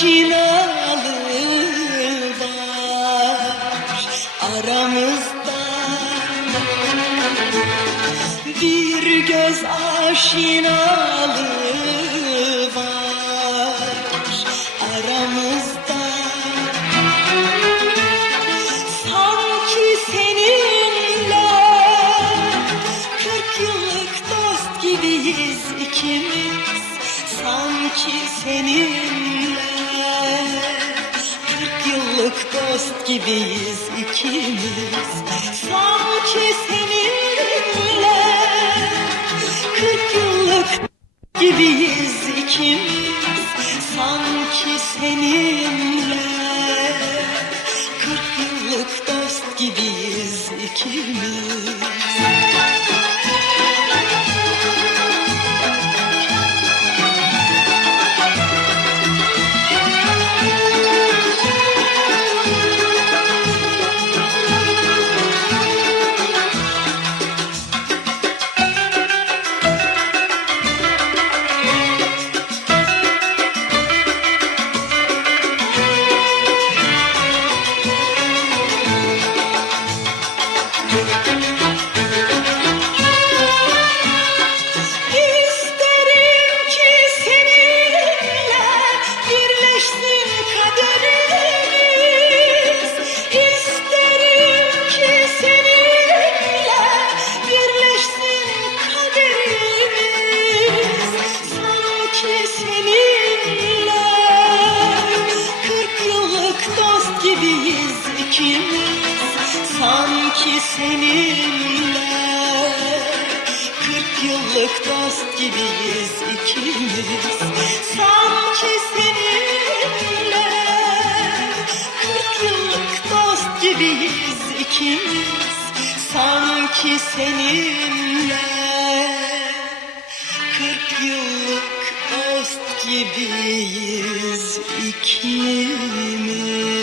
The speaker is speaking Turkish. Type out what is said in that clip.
makinalı var aramızda. Bir göz aşinalı var aramızda. Sanki seninle kırk yıllık dost gibiyiz ikimiz. Sanki seninle Yıllık dost gibiyiz ikimiz. Sanki seninle Kırk yıllık gibiyiz ikimiz. Sanki seninle seninle kırk yıllık dost gibiyiz ikimiz. Sanki seninle Kırk yıllık dost gibiyiz ikimiz Sanki seninle Kırk yıllık dost gibiyiz ikimiz Sanki seninle Kırk yıllık dost gibiyiz ikimiz